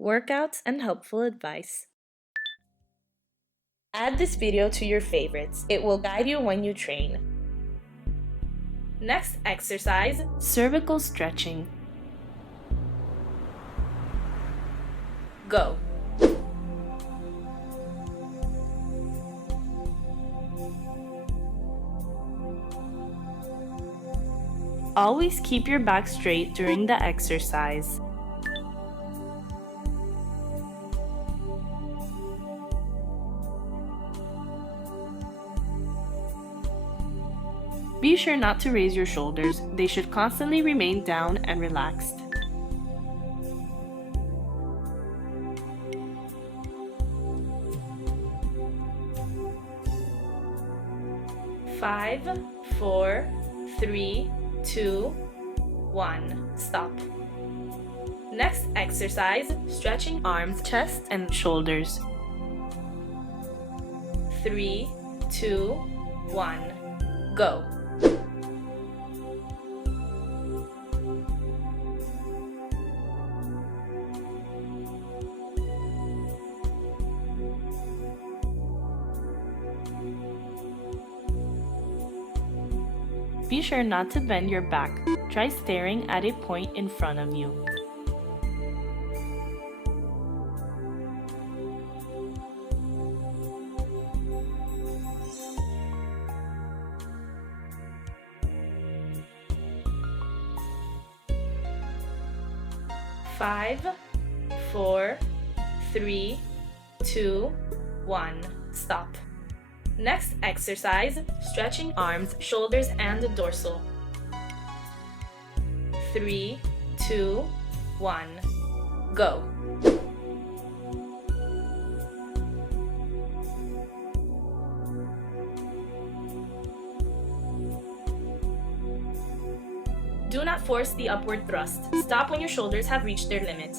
workouts, and helpful advice. Add this video to your favorites. It will guide you when you train. Next exercise, cervical stretching. Go. Always keep your back straight during the exercise. Be sure not to raise your shoulders. They should constantly remain down and relaxed. Five, 4, 3, 2, 1. Stop. Next exercise, stretching arms, chest, and shoulders. 3, 2, 1. Go. Be sure not to bend your back. Try staring at a point in front of you. Five, 4, 3, 2, 1. Stop. Next exercise, stretching arms, shoulders, and dorsal. 3, 2, 1. Go. Do not force the upward thrust. Stop when your shoulders have reached their limit.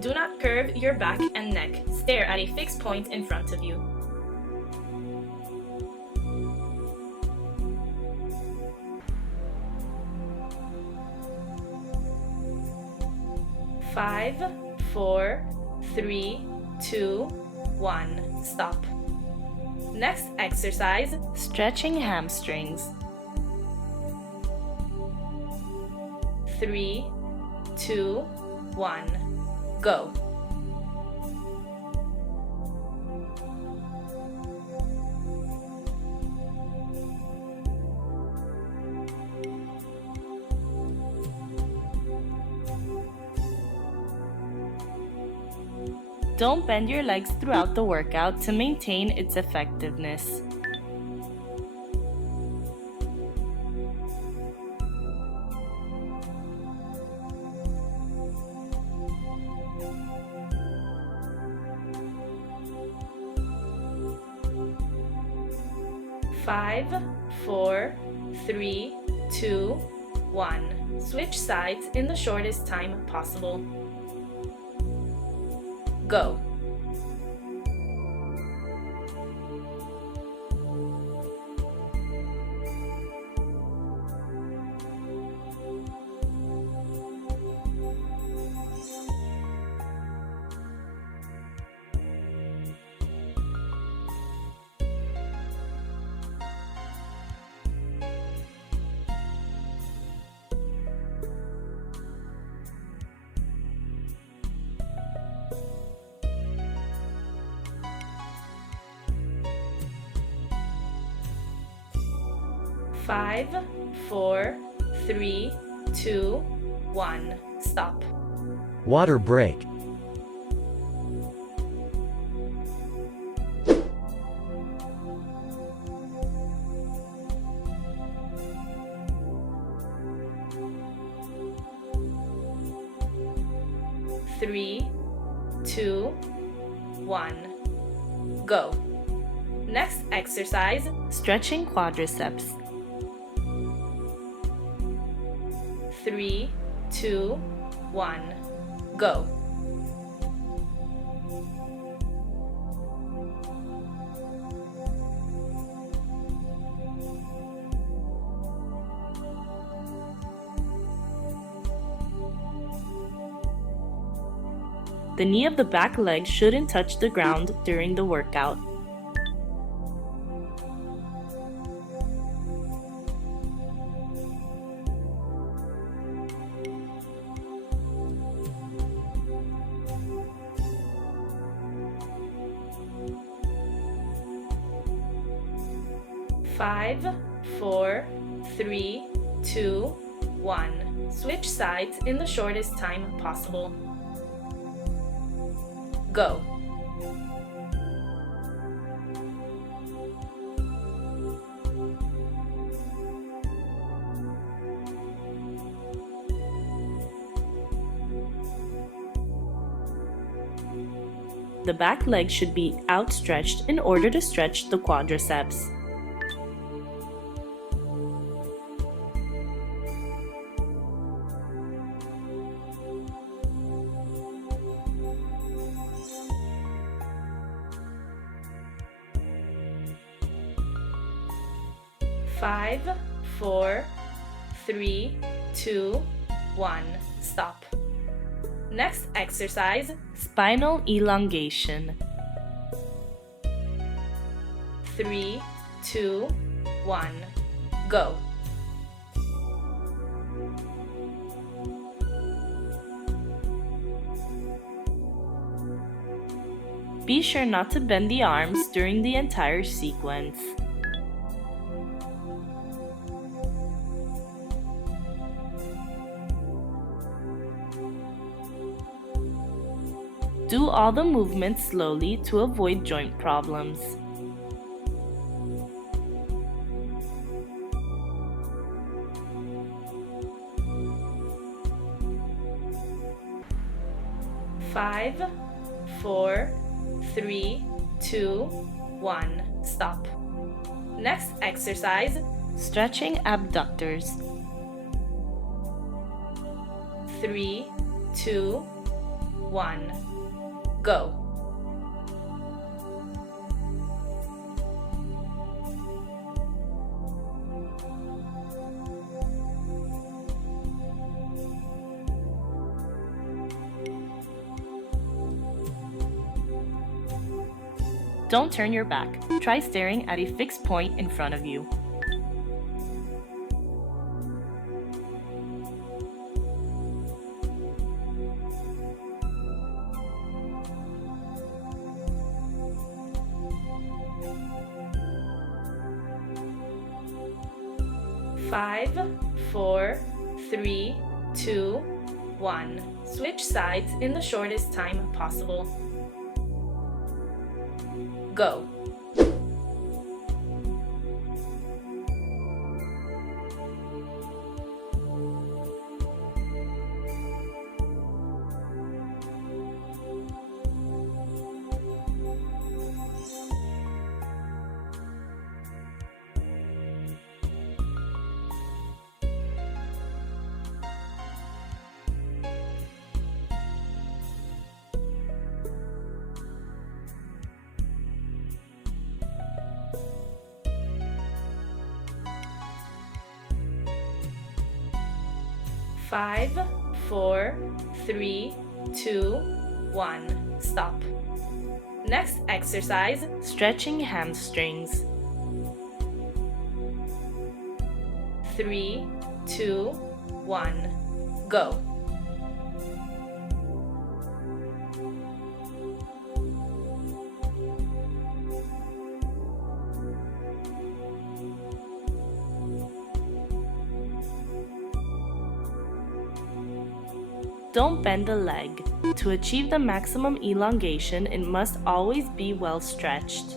Do not curve your back and neck. Stare at a fixed point in front of you. Five, 4, 3, 2, 1. Stop. Next exercise, stretching hamstrings. 3, 2, 1. Go. Don't bend your legs throughout the workout to maintain its effectiveness. Five, 4, 3, 2, 1. Switch sides in the shortest time possible. Go. Five, 4, 3, 2, 1. Stop. Water break. Three, 2, 1. Go. Next exercise, stretching quadriceps. 3, 2, 1. Go. The knee of the back leg shouldn't touch the ground during the workout. Five, 4, 3, 2, 1. Switch sides in the shortest time possible. Go. The back leg should be outstretched in order to stretch the quadriceps. Five, 4, 3, 2, 1. Stop. Next exercise, spinal elongation. 3, 2, 1. Go. Be sure not to bend the arms during the entire sequence. Do all the movements slowly to avoid joint problems. Five, 4, 3, 2, 1. Stop. Next exercise, stretching abductors. 3, 2, 1. Go. Don't turn your back. Try staring at a fixed point in front of you. Five, 4, 3, 2, 1. Switch sides in the shortest time possible. Go. Five, 4, 3, 2, 1. Stop. Next exercise, stretching hamstrings. 3, 2, 1. Go. Don't bend the leg. To achieve the maximum elongation, it must always be well stretched.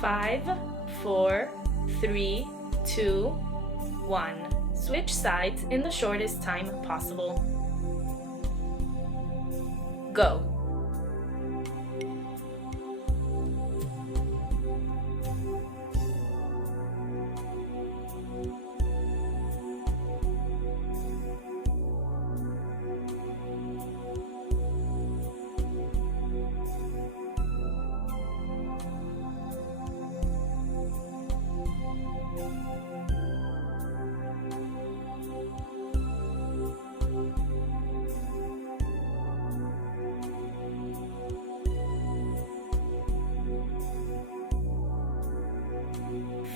Five, 4, 3, 2, 1. Switch sides in the shortest time possible. Go.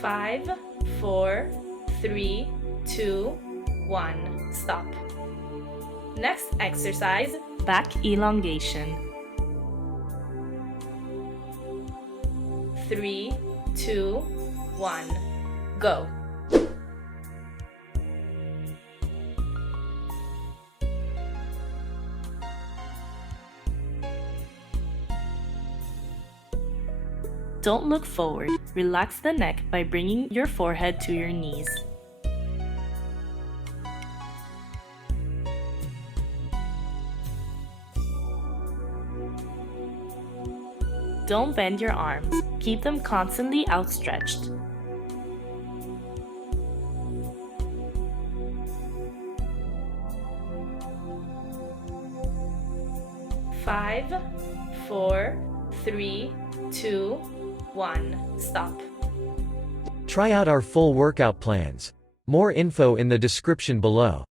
5, 4, 3, 2, 1. Stop. Next exercise, back elongation. 3, 2, 1. Go. Don't look forward. Relax the neck by bringing your forehead to your knees. Don't bend your arms. Keep them constantly outstretched. Five, 4, 3, 2, 1. Stop. Try out our full workout plans. More info in the description below.